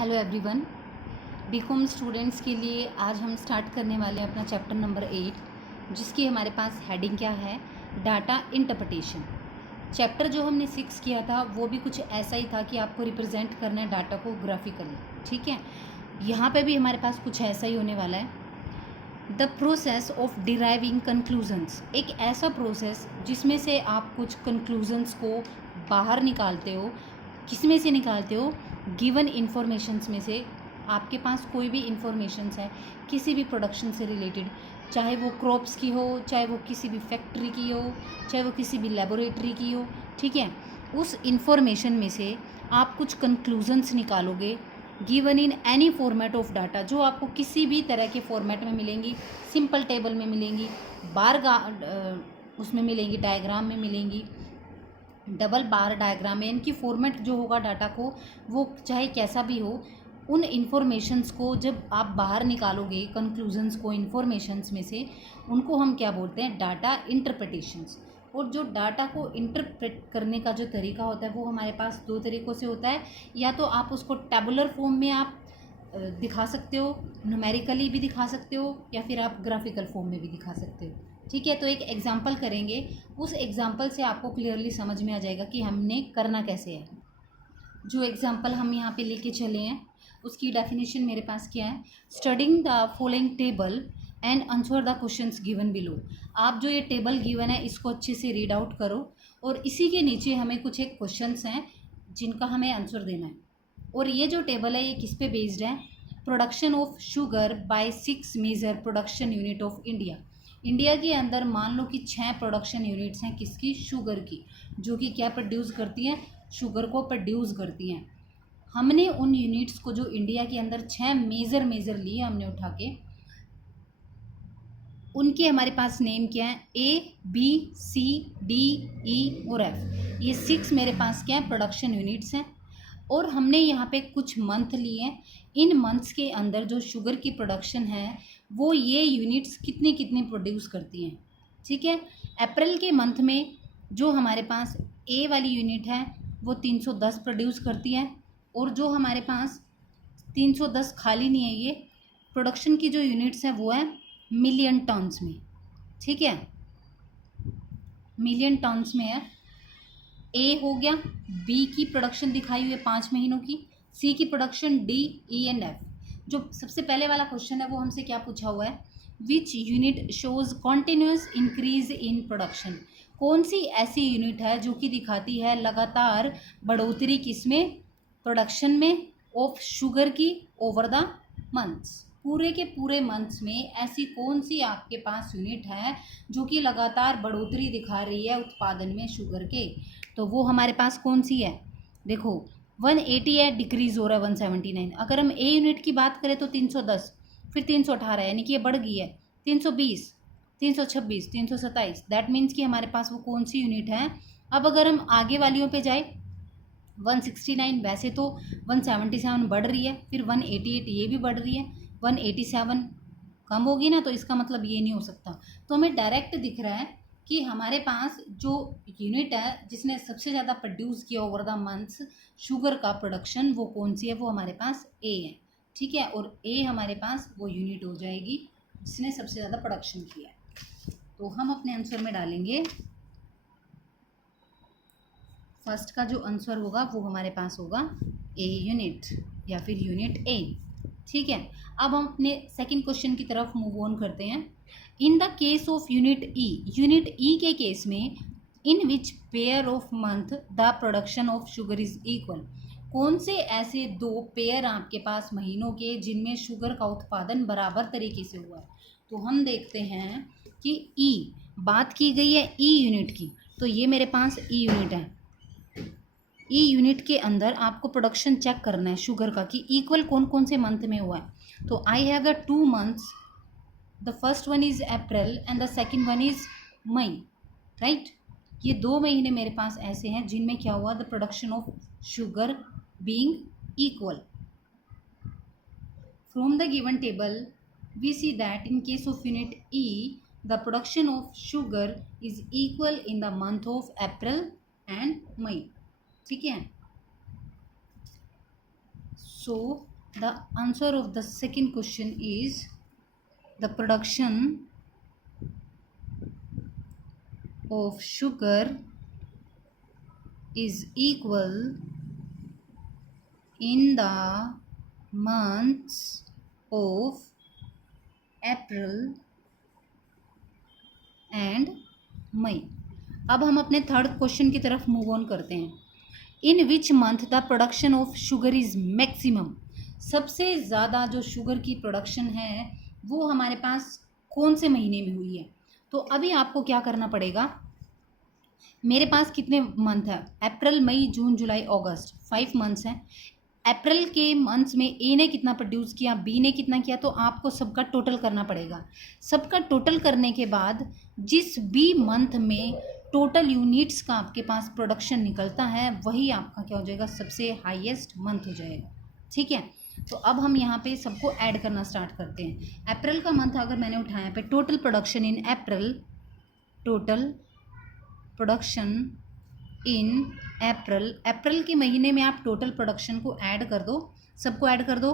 Hello everyone. BCom students के लिए आज हम स्टार्ट करने वाले हैं अपना चैप्टर नंबर 8, जिसकी हमारे पास हेडिंग क्या है, डाटा इंटरप्रिटेशन। चैप्टर जो हमने 6 किया था वो भी कुछ ऐसा ही था कि आपको रिप्रेजेंट करना है डाटा को ग्राफिकली। ठीक है, यहाँ पे भी हमारे पास कुछ ऐसा ही होने वाला है। The process of deriving conclusions, एक ऐसा प्रोसेस जिसमें से आप कुछ कंक्लूजन्स को बाहर निकालते हो। किस में से निकालते हो? गिवन इन्फॉर्मेशंस में से। आपके पास कोई भी इन्फॉर्मेशंस है किसी भी प्रोडक्शन से रिलेटेड, चाहे वो क्रॉप्स की हो, चाहे वो किसी भी फैक्ट्री की हो, चाहे वो किसी भी लेबोरेटरी की हो। ठीक है, उस इन्फॉर्मेशन में से आप कुछ कंक्लूजन्स निकालोगे given in any format of data, जो आपको किसी भी तरह के फॉर्मेट में मिलेंगी। सिंपल टेबल में मिलेंगी, उसमें मिलेंगी, डायग्राम में मिलेंगी, डबल बार डायग्राम में। इनकी फॉर्मेट जो होगा डाटा को, वो चाहे कैसा भी हो, उन इन्फॉर्मेशंस को जब आप बाहर निकालोगे, कंक्लूजन्स को इन्फॉर्मेशंस में से, उनको हम क्या बोलते हैं? Data interpretations. और जो डाटा को इंटरप्रेट करने का जो तरीका होता है वो हमारे पास दो तरीक़ों से होता है। या तो आप उसको टेबुलर फॉर्म में आप दिखा सकते हो, न्यूमेरिकली भी दिखा सकते हो, या फिर आप ग्राफिकल फॉर्म में भी दिखा सकते हो। ठीक है, तो एक एग्जांपल करेंगे, उस एग्जांपल से आपको क्लियरली समझ में आ जाएगा कि हमने करना कैसे है। जो एग्जांपल हम यहाँ पे लेके चले हैं उसकी डेफिनेशन मेरे पास क्या है? Studying the following table and answer the questions given below. आप जो ये टेबल गिवन है इसको अच्छे से रीड आउट करो, और इसी के नीचे हमें कुछ एक क्वेश्चंस हैं जिनका हमें आंसर देना है। और ये जो टेबल है ये किस पे बेस्ड है? Production of sugar by 6 major production unit of India. India के अंदर मान लो कि 6 प्रोडक्शन यूनिट्स हैं किसकी? शुगर की, जो कि क्या प्रोड्यूस करती हैं? शुगर को प्रोड्यूस करती हैं। हमने उन यूनिट्स को, जो इंडिया के अंदर 6 मेजर लिए हमने उठा के, उनके हमारे पास नेम क्या है? ABCDE और F। ये 6 मेरे पास क्या है? प्रोडक्शन यूनिट्स हैं। और हमने यहाँ पे कुछ मंथ लिए हैं। इन मंथ्स के अंदर जो शुगर की प्रोडक्शन है वो ये यूनिट्स कितनी कितनी प्रोड्यूस करती हैं। ठीक है, अप्रैल के मंथ में जो हमारे पास ए वाली यूनिट है वो 310 प्रोड्यूस करती है। और जो हमारे पास 310 खाली नहीं है, ये प्रोडक्शन की जो यूनिट्स हैं वो है मिलियन टन्स में। ठीक है, मिलियन टन्स में है। ए हो गया, बी की प्रोडक्शन दिखाई हुई है 5 महीनों की, सी की production, D, E and F. जो सबसे पहले वाला क्वेश्चन है वो हमसे क्या पूछा हुआ है? Which unit shows continuous increase in production. कौन सी ऐसी यूनिट है जो कि दिखाती है लगातार बढ़ोतरी किसमें? प्रोडक्शन में, ऑफ शुगर की ओवर द मंथ्स। पूरे के पूरे मंथ्स में ऐसी कौन सी आपके पास यूनिट है जो कि लगातार बढ़ोतरी दिखा रही है उत्पादन में शुगर के? तो वो हमारे पास कौन सी है? देखो, 180 है, डिक्रीज हो रहा है 179। अगर हम ए यूनिट की बात करें तो 310, फिर 318, यानी कि ये बढ़ गई है 320, 326, 327। दैट मीन्स कि हमारे पास वो कौन सी यूनिट है। अब अगर हम आगे वालियों पे जाए, 169, वैसे तो 177 बढ़ रही है, फिर 188 ये भी बढ़ रही है, 187 कम होगी ना, तो इसका मतलब ये नहीं हो सकता। तो हमें डायरेक्ट दिख रहा है कि हमारे पास जो यूनिट है जिसने सबसे ज़्यादा प्रोड्यूस किया ओवर द मंथ्स शुगर का प्रोडक्शन, वो कौन सी है? वो हमारे पास ए है। ठीक है, और ए हमारे पास वो यूनिट हो जाएगी जिसने सबसे ज़्यादा प्रोडक्शन किया है। तो हम अपने आंसर में डालेंगे, फर्स्ट का जो आंसर होगा वो हमारे पास होगा ए यूनिट, या फिर यूनिट ए। ठीक है, अब हम अपने सेकंड क्वेश्चन की तरफ मूव ऑन करते हैं। In the case of unit E के केस में, in which pair of month the production of sugar is equal. कौन से ऐसे दो पेयर आपके पास महीनों के जिनमें शुगर का उत्पादन बराबर तरीके से हुआ है? तो हम देखते हैं कि ई बात की गई है ई यूनिट की, तो ये मेरे पास ई यूनिट है। ई यूनिट के अंदर आपको प्रोडक्शन चेक करना है शुगर का कि इक्वल कौन कौन से मंथ में हुआ है। तो I have the 2 months, the first one is April and the second one is May, right. ये 2 महीने मेरे पास ऐसे हैं जिनमें क्या हुआ? The production of sugar being equal. From the given table we see that in case of unit E the production of sugar is equal in the month of April and May. ठीक है, so the answer of the second question is the production of sugar is equal in the months of April and May. अब हम अपने third question की तरफ move on करते हैं. In which month the production of sugar is maximum. सबसे ज़्यादा जो शुगर की प्रोडक्शन है वो हमारे पास कौन से महीने में हुई है. तो अभी आपको क्या करना पड़ेगा, मेरे पास कितने मंथ है, अप्रैल मई जून जुलाई अगस्त, 5 मंथ्स हैं. अप्रैल के मंथ्स में ए ने कितना प्रोड्यूस किया, बी ने कितना किया, तो आपको सबका टोटल करना पड़ेगा. सबका टोटल करने के बाद जिस बी मंथ में टोटल यूनिट्स का आपके पास प्रोडक्शन निकलता है वही आपका क्या हो जाएगा, सबसे हाईएस्ट मंथ हो जाएगा. ठीक है, तो अब हम यहाँ पे सबको ऐड करना स्टार्ट करते हैं. अप्रैल का मंथ अगर मैंने उठाया पे total production in April, total production in April, अप्रैल के महीने में आप टोटल प्रोडक्शन को ऐड कर दो, सबको ऐड कर दो.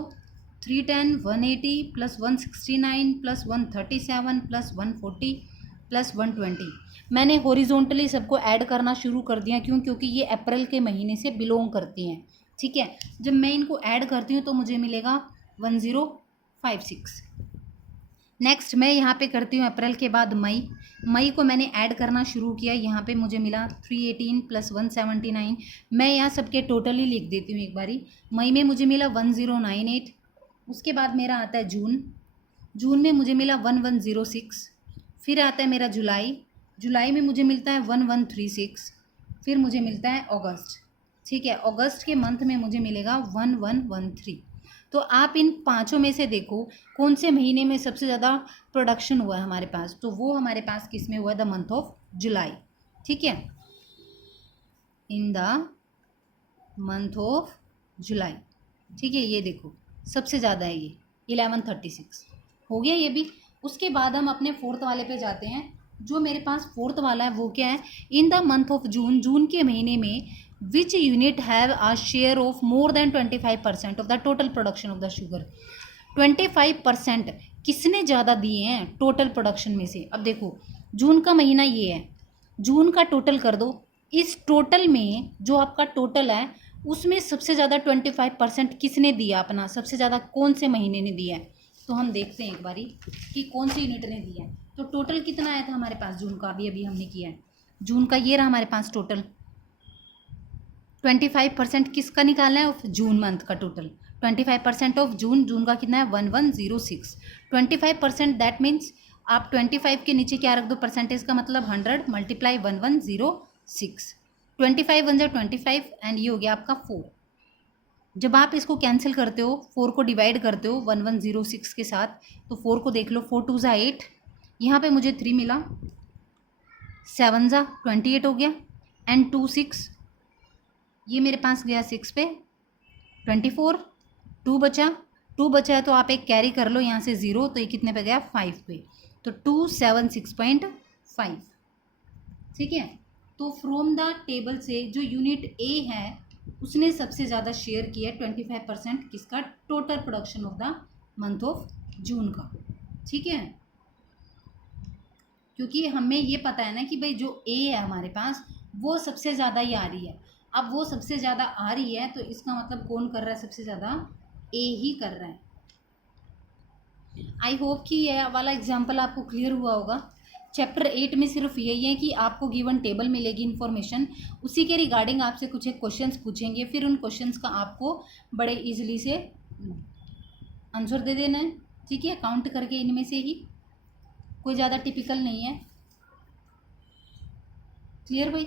310 180 प्लस 169 प्लस 137 प्लस 140 प्लस 120. मैंने हॉरिजॉन्टली सबको ऐड करना शुरू कर दिया. क्यों? क्योंकि ये अप्रैल के महीने से बिलोंग करती हैं. ठीक है, जब मैं इनको ऐड करती हूँ तो मुझे मिलेगा 1056. नेक्स्ट मैं यहाँ पे करती हूँ अप्रैल के बाद मई. मई को मैंने ऐड करना शुरू किया, यहाँ पे मुझे मिला 318 प्लस 179. मैं यहाँ सबके टोटल ही लिख देती हूँ एक बारी. मई में मुझे मिला 1098. उसके बाद मेरा आता है जून, जून में मुझे मिला 1106. फिर आता है मेरा जुलाई, जुलाई में मुझे मिलता है 1136. फिर मुझे मिलता है अगस्त. ठीक है, अगस्त के मंथ में मुझे मिलेगा 1113. तो आप इन पांचों में से देखो कौन से महीने में सबसे ज़्यादा प्रोडक्शन हुआ है हमारे पास, तो वो हमारे पास किस में हुआ है, द मंथ ऑफ जुलाई. ठीक है, in the month of July. ठीक है, ये देखो सबसे ज़्यादा है ये 1136. हो गया ये भी. उसके बाद हम अपने फोर्थ वाले पे जाते हैं. जो मेरे पास फोर्थ वाला है वो क्या है, in the month of June, जून के महीने में which unit have a share of more than 25% of the total production of the sugar. 25% किसने ज़्यादा दिए हैं टोटल प्रोडक्शन में से. अब देखो जून का महीना ये है, जून का टोटल कर दो. इस टोटल में जो आपका टोटल है उसमें सबसे ज़्यादा 25% किसने दिया अपना, सबसे ज़्यादा कौन से महीने ने दिया है. तो हम देखते हैं एक बारी कि कौन सी यूनिट ने दिया है. तो टोटल कितना आया था हमारे पास जून का, अभी अभी हमने किया है जून का, ये रहा हमारे पास टोटल. 25% किसका निकालना है, ऑफ जून मंथ का टोटल. 25% ऑफ जून, जून का कितना है 1106. 25% दैट मीन्स आप 25 के नीचे क्या रख दो, परसेंटेज का मतलब 100 मल्टीप्लाई 1106. 25 वन जा 25 एंड ये हो गया आपका 4. जब आप इसको कैंसिल करते हो, 4 को डिवाइड करते हो 1106 के साथ, तो 4 को देख लो, 4 2 ज़ा 8, यहाँ पे मुझे 3 मिला, 7 ज़ा 28 हो गया, एंड 2 6, ये मेरे पास गया 6 पे 24, 2 बचा, 2 बचा है तो आप एक कैरी कर लो यहाँ से 0, तो ये कितने पे गया 5 पे, तो 276.5. ठीक है, तो फ्रॉम द टेबल से जो यूनिट ए है उसने सबसे ज़्यादा शेयर किया 25% किसका, total production of the month of जून का. ठीक है, क्योंकि हमें ये पता है ना कि भाई जो ए है हमारे पास वो सबसे ज़्यादा ही आ रही है. अब वो सबसे ज़्यादा आ रही है तो इसका मतलब कौन कर रहा है, सबसे ज़्यादा ए ही कर रहा है. आई होप कि यह वाला एग्जाम्पल आपको क्लियर हुआ होगा. चैप्टर 8 में सिर्फ यही है कि आपको गिवन टेबल मिलेगी इन्फॉर्मेशन, उसी के रिगार्डिंग आपसे कुछ एक क्वेश्चंस पूछेंगे, फिर उन क्वेश्चंस का आपको बड़े इजीली से आंसर दे देना है. ठीक है, काउंट करके इनमें से ही, कोई ज़्यादा टिपिकल नहीं है. क्लियर भाई.